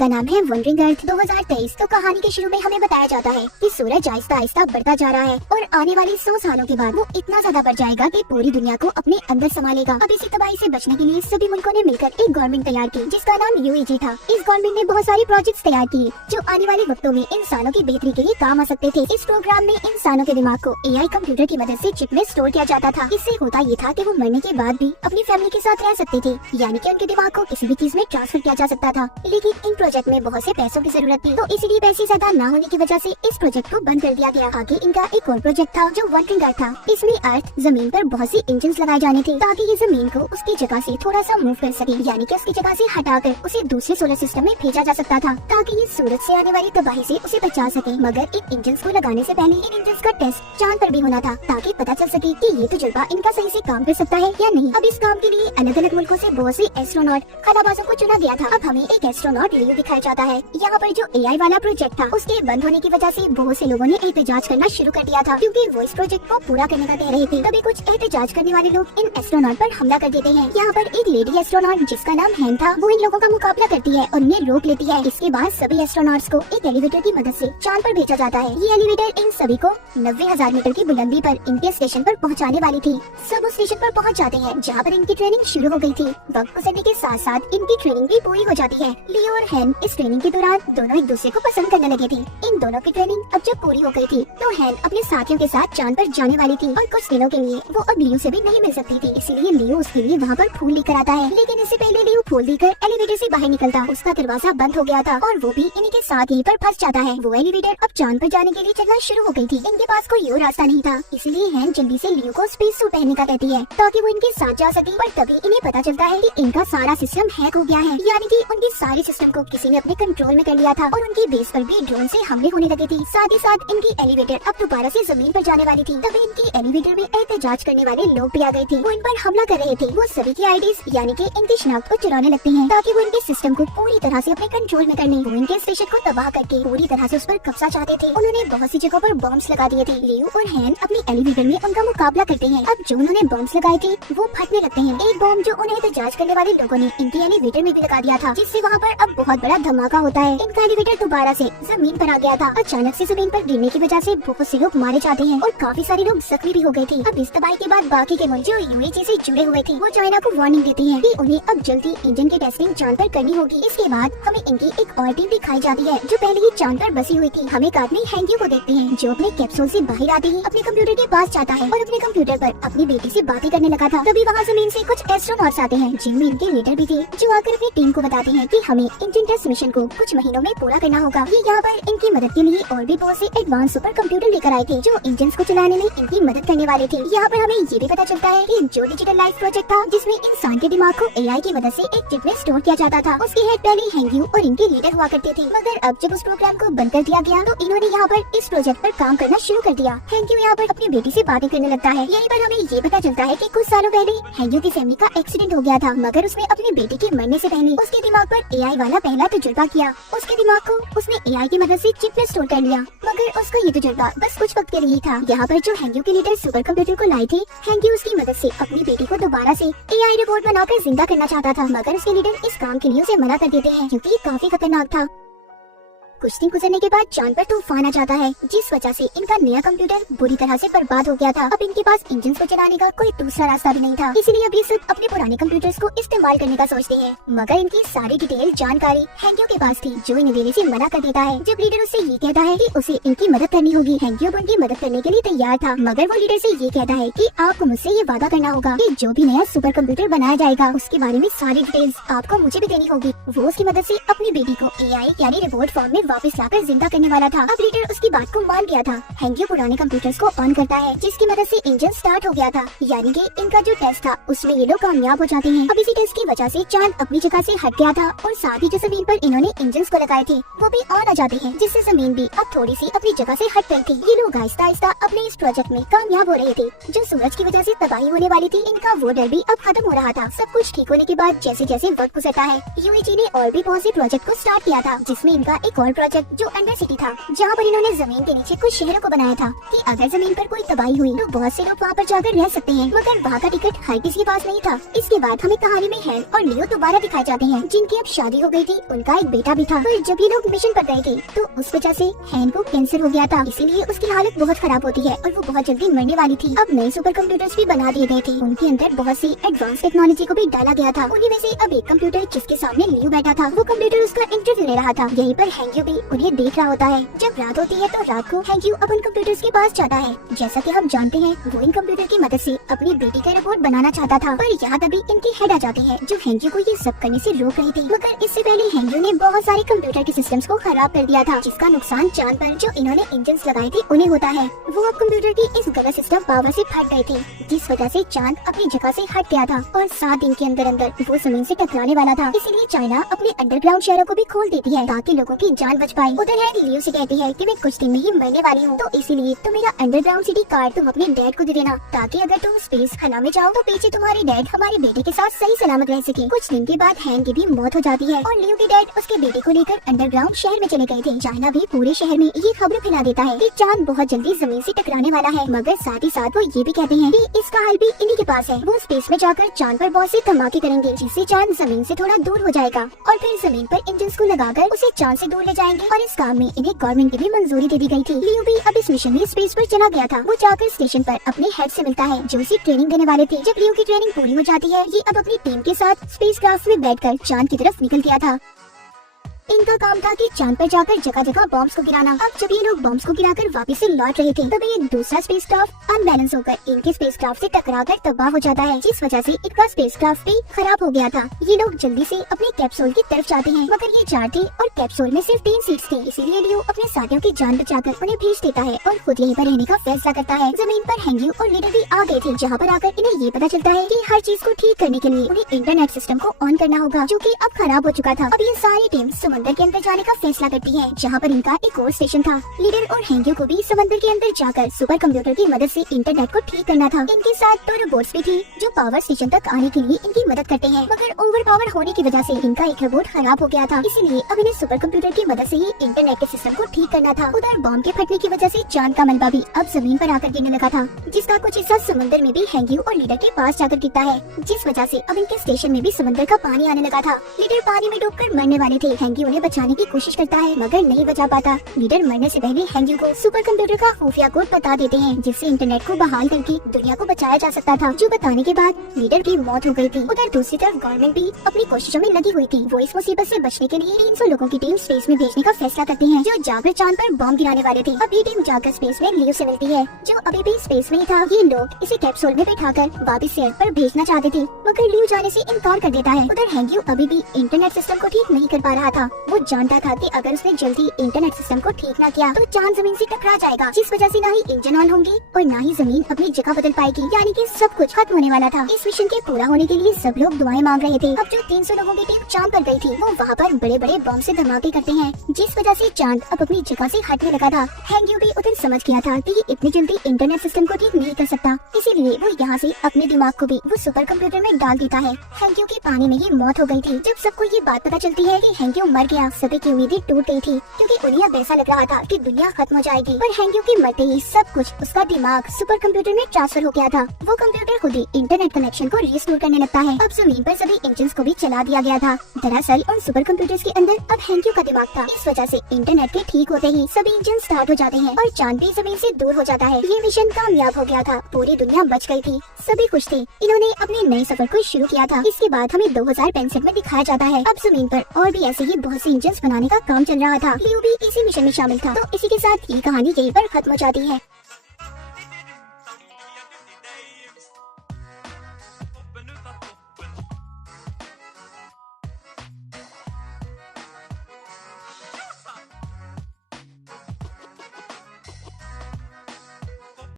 जिनका नाम है वंडरिंग अर्थ 2023। तो कहानी के शुरू में हमें बताया जाता है कि सूरज आहिस्ता आहिस्ता बढ़ता जा रहा है और आने वाले 100 सालों के बाद वो इतना ज्यादा बढ़ जाएगा कि पूरी दुनिया को अपने अंदर समा लेगा। अब इसी तबाही से बचने के लिए सभी मुल्कों ने मिलकर एक गवर्नमेंट तैयार की जिसका नाम यूएजी था। इस गवर्नमेंट ने बहुत सारे प्रोजेक्ट्स तैयार किए जो आने वाले वक्तों में इंसानों की बेहतरी के लिए काम आ सकते थे। इस प्रोग्राम में इंसानों के दिमाग को एआई कंप्यूटर की मदद से चिप में स्टोर किया जाता था। इससे होता ये था कि वो मरने के बाद भी अपनी फैमिली के साथ रह सकते थे, यानी कि उनके दिमाग को किसी भी चीज में ट्रांसफर किया जा सकता था। लेकिन इन प्रोजेक्ट में बहुत से पैसों की जरूरत थी, तो इसलिए पैसे ज्यादा न होने की वजह से इस प्रोजेक्ट को बंद कर दिया गया। आगे इनका एक और प्रोजेक्ट था जो वंडरिंग अर्थ था। इसमें अर्थ जमीन पर बहुत सी इंजन लगाए जाने थे ताकि ये जमीन को उसकी जगह से थोड़ा सा मूव कर सके, यानी कि उसकी जगह से हटाकर उसे दूसरे सोलर सिस्टम में भेजा जा सकता था ताकि ये सूरज से आने वाली तबाही से उसे बचा सके। मगर इन इंजन को लगाने से पहले इन इंजन का टेस्ट चांद पर भी होना था ताकि पता चल सके कि ये तजुर्बा इनका सही से काम कर सकता है या नहीं। अब इस काम के लिए अलग अलग मुल्कों से बहुत से एस्ट्रोनॉट खलाबाजों को चुना गया था। अब हमें एक एस्ट्रोनॉट लियो दिखाया जाता है। यहाँ पर जो एआई वाला प्रोजेक्ट था उसके बंद होने की वजह से बहुत से लोगों ने एहतजाज करना शुरू कर दिया था क्योंकि वो इस प्रोजेक्ट को पूरा करने का कह रहे थे। तभी कुछ एहतजाज करने वाले लोग इन एस्ट्रोनॉट पर हमला कर देते हैं। यहाँ पर एक लेडी एस्ट्रोनॉट जिसका नाम हैन था वो इन लोगों का मुकाबला करती है और उन्हें रोक लेती है। इसके बाद सभी एस्ट्रोनॉट्स को एक एलिवेटर की मदद से चांद पर भेजा जाता है। ये एलिवेटर इन सभी को 90,000 मीटर की बुलंदी पर इनके स्टेशन पर पहुँचाने वाली थी। सब उस स्टेशन पर पहुँच जाते हैं जहाँ पर इनकी ट्रेनिंग शुरू हो गई थी। वक्त गुजरने के साथ साथ इनकी ट्रेनिंग भी पूरी हो जाती है। लियो और हैन इस ट्रेनिंग के दौरान दोनों एक दूसरे को पसंद करने लगे थे। इन दोनों की ट्रेनिंग अब जब पूरी हो गई थी तो हैन अपने साथियों के साथ चांद पर जाने वाली थी और कुछ दिनों के लिए वो अब लियो से भी नहीं मिल सकती थी, इसलिए लियो उसके लिए वहाँ पर फूल लेकर आता है। लेकिन इससे पहले लियो फूल लेकर एलिवेटर से बाहर निकलता, उसका दरवाजा बंद हो गया था और वो भी इन्हीं के साथ यहीं पर फंस जाता है। वो एलिवेटर अब चांद पर जाने के लिए चलना शुरू हो गई थी। इनके पास कोई और रास्ता नहीं था, इसलिए हैन जल्दी से लियो को स्पेस सूट पहनने का कहती है ताकि वो इनके साथ जा सके। पर तभी इन्हें पता चलता है कि इनका सारा सिस्टम हैक हो गया है, यानी कि उनके सारे सिस्टम को किसी ने अपने कंट्रोल में कर लिया था और उनकी बेस पर भी ड्रोन से हमले होने लगे थे। साथ ही साथ इनकी एलिवेटर अब दोबारा से जमीन पर जाने वाली थी। तभी इनकी एलिवेटर में एहतजाज करने वाले लोग भी आ गए थे। वो इन पर हमला कर रहे थे। वो सभी की आईडीज यानी कि इनकी शनाख्त को चुराने लगते हैं ताकि वो इनके सिस्टम को पूरी तरह से अपने कंट्रोल में कर लें। वो इनके स्टेशन को तबाह करके पूरी तरह से उस पर कब्जा चाहते थे। उन्होंने बहुत सी जगहों पर बॉम्ब्स लगा दिए थे। लियो और हैन अपनी एलिवेटर में उनका मुकाबला करते हैं। अब जो उन्होंने बॉम्ब्स लगाए थे वो फटने लगते हैं। एक बॉम्ब जो उन्हें एहतजाज करने वाले लोगों ने इनकी एलिवेटर में भी लगा दिया था, जिससे वहाँ पर अब बहुत बड़ा धमाका होता है। इनका एलिवेटर दोबारा से जमीन पर आ गया था। अचानक से जमीन पर गिरने की वजह से बहुत से लोग मारे जाते हैं और काफी सारे लोग जख्मी भी हो गए थे। अब इस तबाही के बाद बाकी के मुल्क जो यूएजी से जुड़े हुए थे वो चाइना को वार्निंग देते हैं कि उन्हें अब जल्दी इंजन की टेस्टिंग चांद पर करनी होगी। इसके बाद हमें इनकी एक और टीम दिखाई जाती है जो पहले ही चांद पर बसी हुई थी। हमें कार्टनी हैंग्यू को देखते हैं जो अपने कैप्सूल से बाहर आते ही अपने कंप्यूटर के पास जाता है और अपने कंप्यूटर पर अपनी बेटी से बातें करने लगा था। तभी वहाँ जमीन से कुछ एस्ट्रोनॉट्स आते हैं जिनमें इनके लीडर भी थे, जो आकर अपनी टीम को बताते हैं कि हमें इंजन टेस्ट मिशन को कुछ महीनों में पूरा करना होगा। ये यहाँ पर इनकी मदद के लिए और भी बहुत से एडवांस सुपर कंप्यूटर लेकर आए थे जो इंजन को चलाने में इनकी मदद करने वाले थे। यहाँ पर हमें ये भी पता चलता है कि जो डिजिटल लाइफ प्रोजेक्ट था जिसमें इंसान के दिमाग को एआई की मदद से एक चिप में स्टोर किया जाता था, उसके हेड पहले हैंग्यू और इनके लीडर हुआ करते थे। मगर अब जब उस प्रोग्राम को बंद कर दिया गया तो इन्होंने यहाँ पर इस प्रोजेक्ट पर काम करना शुरू कर दिया। हैंग्यू यहाँ पर अपनी बेटी से बातें करने लगता है। यहीं पर हमें ये पता चलता है कि कुछ सालों पहले हैंग्यू की फैमिली का एक्सीडेंट हो गया था, मगर उसने अपनी बेटी के मरने से पहले उसके दिमाग पर एआई वाला पहला तजुर्बा किया। उसके दिमाग को उसने एआई की मदद से चिप में स्टोर कर लिया, मगर उसका ये तजुर्बा बस कुछ वक्त के लिए ही था। यहाँ पर जो हैंग्यू के लीडर सुपर कंप्यूटर को लाए थे, हैंग्यू उसकी मदद से अपनी बेटी को दोबारा से एआई रिपोर्ट बनाकर जिंदा करना चाहता था, मगर उसके लीडर इस काम के लिए उसे मना कर देते हैं क्योंकि ये काफी खतरनाक था। कुछ दिन गुजरने के बाद चांद पर तूफान आ जाता है जिस वजह से इनका नया कंप्यूटर बुरी तरह से बर्बाद हो गया था। अब इनके पास इंजन को चलाने का कोई दूसरा रास्ता भी नहीं था, इसलिए अब ये सब अपने पुराने कंप्यूटर्स को इस्तेमाल करने का सोचते हैं। मगर इनकी सारी डिटेल जानकारी हैंग्यू के पास थी जो इन्हें देने से मना कर देता है। जब लीडर उससे ये कहता है कि उसे इनकी मदद करनी होगी, हैंग्यू उनकी मदद करने के लिए तैयार था, मगर वो लीडर से ये कहता है कि आपको मुझसे ये वादा करना होगा कि जो भी नया सुपर कंप्यूटर बनाया जाएगा उसके बारे में सारी डिटेल्स आपको मुझे भी देनी होगी। वो उसकी मदद से अपनी बेटी को एआई यानी रिपोर्ट फॉर्म में वापस लाकर जिंदा करने वाला था। अब लीडर उसकी बात को मान गया था। हैंग्यू पुराने कंप्यूटर्स को ऑन करता है जिसकी मदद से इंजन स्टार्ट हो गया था, यानी कि इनका जो टेस्ट था उसमें ये लोग कामयाब हो जाते हैं। अब इसी टेस्ट की वजह से चांद अपनी जगह से हट गया था और साथ ही जो जमीन पर इन्होंने इंजन को लगाए थे वो भी ऑन आ जाते हैं, जिससे जमीन भी अब थोड़ी सी अपनी जगह से हट गई थी। ये लोग आहिस्ता आहिस्ता अपने इस प्रोजेक्ट में कामयाब हो रहे थे। जो सूरज की वजह से तबाही होने वाली थी इनका वो डर भी अब खत्म हो रहा था। सब कुछ ठीक होने के बाद जैसे जैसे वक्त गुजरता है यूएजी ने और भी बहुत से प्रोजेक्ट को स्टार्ट किया था, जिसमें इनका एक और प्रोजेक्ट जो अंडर सिटी था, जहाँ पर इन्होंने जमीन के नीचे कुछ शहरों को बनाया था कि अगर जमीन पर कोई तबाही हुई तो बहुत से लोग वहाँ पर जाकर रह सकते हैं, मगर वहाँ का टिकट हर किसी के पास नहीं था। इसके बाद हमें कहानी में हैन और लियो दोबारा दिखाए जाते हैं, जिनकी अब शादी हो गई थी, उनका एक बेटा भी था। पर जब ये लोग मिशन पर गए थे तो उस वजह से हैन को कैंसर हो गया था, इसीलिए उसकी हालत बहुत खराब होती है और वो बहुत जल्दी मरने वाली थी। अब नए सुपर कंप्यूटर्स भी बना दिए गए थे, उनके अंदर बहुत सी एडवांस टेक्नोलॉजी को भी डाला गया था। उन्हीं में से अब एक कंप्यूटर जिसके सामने लियो बैठा था, वो कंप्यूटर उसका इंटरव्यू ले रहा था। यहीं पर हैंग्यू भी उन्हें देख रहा होता है। जब रात होती है तो रात को हैंग्यू अपन कंप्यूटर्स के पास जाता है। जैसा कि हम जानते हैं वो इन कंप्यूटर की मदद से अपनी बेटी का रिपोर्ट बनाना चाहता था, पर यहाँ तभी इनके हेड आ जाते हैं जो हैंग्यू को ये सब करने से रोक रहे थे। मगर इससे पहले हैंग्यू ने बहुत सारे कंप्यूटर के सिस्टम्स को खराब कर दिया था, जिसका नुकसान चांद पर जो इन्होंने इंजन्स लगाए थे उन्हें होता है। वो अब कंप्यूटर की इस गलत सिस्टम पावर से फट गए थे, जिस वजह से चांद अपनी जगह से हट गया था और 7 दिन के अंदर अंदर वो जमीन से टकराने वाला था। इसीलिए चाइना अपने अंडरग्राउंड शहरों को भी खोल देती है ताकि लोगों की जान बच पाए। उधर है लियो से कहती है कि मैं कुछ दिन में ही मरने वाली हूँ, तो इसीलिए तुम मेरा अंडरग्राउंड सिटी कार्ड तुम अपने डैड को दे देना, ताकि अगर तुम स्पेस खला में जाओ तो पीछे तुम्हारे डैड हमारे बेटे के साथ सही सलामत रह सके। कुछ दिन के बाद हैन की भी मौत हो जाती है और लियो के डैड उसके बेटे को लेकर अंडरग्राउंड शहर में चले गए थे। चाइना भी पूरे शहर में ये खबर फैला देता है कि चांद बहुत जल्दी जमीन से टकराने वाला है, मगर साथ ही साथ वो ये भी कहते हैं कि इसका हल भी इन्हीं के पास है। वो स्पेस में जाकर चांद पर बहुत से धमाके करेंगे, जिससे चांद जमीन से थोड़ा दूर हो जाएगा और फिर जमीन पर इंजन को लगाकर उसे चांद से दूर ले जाएंगे। और इस काम में इन्हें गवर्नमेंट की भी मंजूरी दे दी गई थी। लियो भी अब इस मिशन में स्पेस पर चला गया था। वो जाकर स्टेशन पर अपने हेड से मिलता है जो उसे ट्रेनिंग देने वाले थे। जब लियो की ट्रेनिंग पूरी हो जाती है, ये अब अपनी टीम के साथ स्पेसक्राफ्ट में बैठकर चांद की तरफ निकल गया था। इनका काम था कि चांद पर जाकर जगह जगह बॉम्ब्स को गिराना। अब जब ये लोग बॉम्ब्स को गिराकर वापस से लौट रहे थे, तभी एक दूसरा स्पेसक्राफ्ट अनबैलेंस होकर इनके स्पेसक्राफ्ट से टकराकर तबाह हो जाता है, जिस वजह से इनका स्पेसक्राफ्ट भी खराब हो गया था। ये लोग जल्दी से अपने कैप्सूल की तरफ जाते हैं, मगर ये 4 थे और कैप्सूल में सिर्फ 3 सीट्स थे। इसीलिए लियो अपने साथियों की जान बचाकर उन्हें भेज देता है और खुद यहीं पर रहने का फैसला करता है। जमीन पर हैंग्यू और लीडर भी आ गए थे, जहाँ पर आकर इन्हें ये पता चलता है कि हर चीज को ठीक करने के लिए उन्हें इंटरनेट सिस्टम को ऑन करना होगा, जो कि अब खराब हो चुका था। अब ये सारी टीम समंदर के अंदर जाने का फैसला करती है, जहाँ पर इनका एक और स्टेशन था। लीडर और हैंग्यू को भी समंदर के अंदर जाकर सुपर कंप्यूटर की मदद से इंटरनेट को ठीक करना था। इनके साथ 2 रोबोट्स भी थे जो पावर स्टेशन तक आने के लिए इनकी मदद करते हैं, मगर ओवर पावर होने की वजह से इनका एक रोबोट खराब हो गया था। इसीलिए अब इन्हें सुपर कंप्यूटर की मदद से ही इंटरनेट के सिस्टम को ठीक करना था। उधर बॉम्ब के फटने की वजह से चांद का मलबा भी अब जमीन पर आकर गिरने लगा था, जिसका कुछ हिस्सा समंदर में भी हैंग्यू और लीडर के पास जाकर गिरता है, जिस वजह से अब इनके स्टेशन में भी समंदर का पानी आने लगा था। लीडर पानी में डूबकर मरने वाले थे। हैंग्यू उन्हें बचाने की कोशिश करता है, मगर नहीं बचा पाता। लीडर मरने से पहले हैंग्यू को सुपर कंप्यूटर का खुफिया कोड बता देते हैं, जिससे इंटरनेट को बहाल करके दुनिया को बचाया जा सकता था, जो बताने के बाद लीडर की मौत हो गई थी। उधर दूसरी तरफ गवर्नमेंट भी अपनी कोशिशों में लगी हुई थी। वो इस मुसीबत से बचने के लिए 300 लोगों की टीम स्पेस में भेजने का फैसला करते हैं, जो जाकर चांद पर बॉम्ब गिराने वाले थे। अब ये टीम जाकर स्पेस में लियो से मिलती है, जो अभी भी स्पेस में ही था। ये लोग इसे कैप्सूल में बैठाकर वापस से अर्थ पर भेजना चाहते थे, मगर लियो जाने से इनकार कर देता है। उधर हैंग्यू अभी भी इंटरनेट सिस्टम को ठीक नहीं कर पा रहा था। वो जानता था कि अगर उसने जल्दी इंटरनेट सिस्टम को ठीक न किया तो चांद जमीन से टकरा जाएगा, जिस वजह से ना ही इंजन ऑन होंगे और ना ही जमीन अपनी जगह बदल पाएगी, यानी कि सब कुछ खत्म होने वाला था। इस मिशन के पूरा होने के लिए सब लोग दुआएं मांग रहे थे। अब जो 300 लोगों की टीम चांद पर गई थी, वो वहाँ पर बड़े बड़े बॉम्ब से धमाके करते हैं, जिस वजह से चांद अब अपनी जगह से हटने लगा था। हैंग्यू भी उधर समझ गया था कि इतनी जल्दी इंटरनेट सिस्टम को ठीक नहीं कर सकता, इसीलिए वो यहाँ से अपने दिमाग को भी वो सुपर कंप्यूटर में डाल देता है। हैंग्यू की पानी में ही मौत हो गई थी। जब सबको ये बात पता चलती है कि हैंग्यू मर गया, सभी की उम्मीदें टूट गई थी, क्योंकि उन्हें अब ऐसा लग रहा था कि दुनिया खत्म हो जाएगी। पर हैंग्यू के मरते ही सब कुछ उसका दिमाग सुपर कंप्यूटर में ट्रांसफर हो गया था। वो कंप्यूटर खुद ही इंटरनेट कनेक्शन को रिस्टोर करने लगता है। अब जमीन पर सभी इंजन्स को भी चला दिया गया था। दरअसल उन सुपर कंप्यूटर्स के अंदर अब हैंग्यू का दिमाग था। इस वजह से इंटरनेट के ठीक होते ही सभी इंजन स्टार्ट हो जाते हैं और चांद भी जमीन से दूर हो जाता है। ये मिशन कामयाब हो गया था, पूरी दुनिया बच गई थी, सभी खुश थे। इन्होंने अपने नए सफर को शुरू किया था। इसके बाद हमें 2065 में दिखाया जाता है अब जमीन पर और भी ऐसे ही बहुत से इंजन बनाने का काम चल रहा था। लियो भी इसी मिशन में शामिल था। तो इसी के साथ ये कहानी यहीं पर खत्म हो जाती है।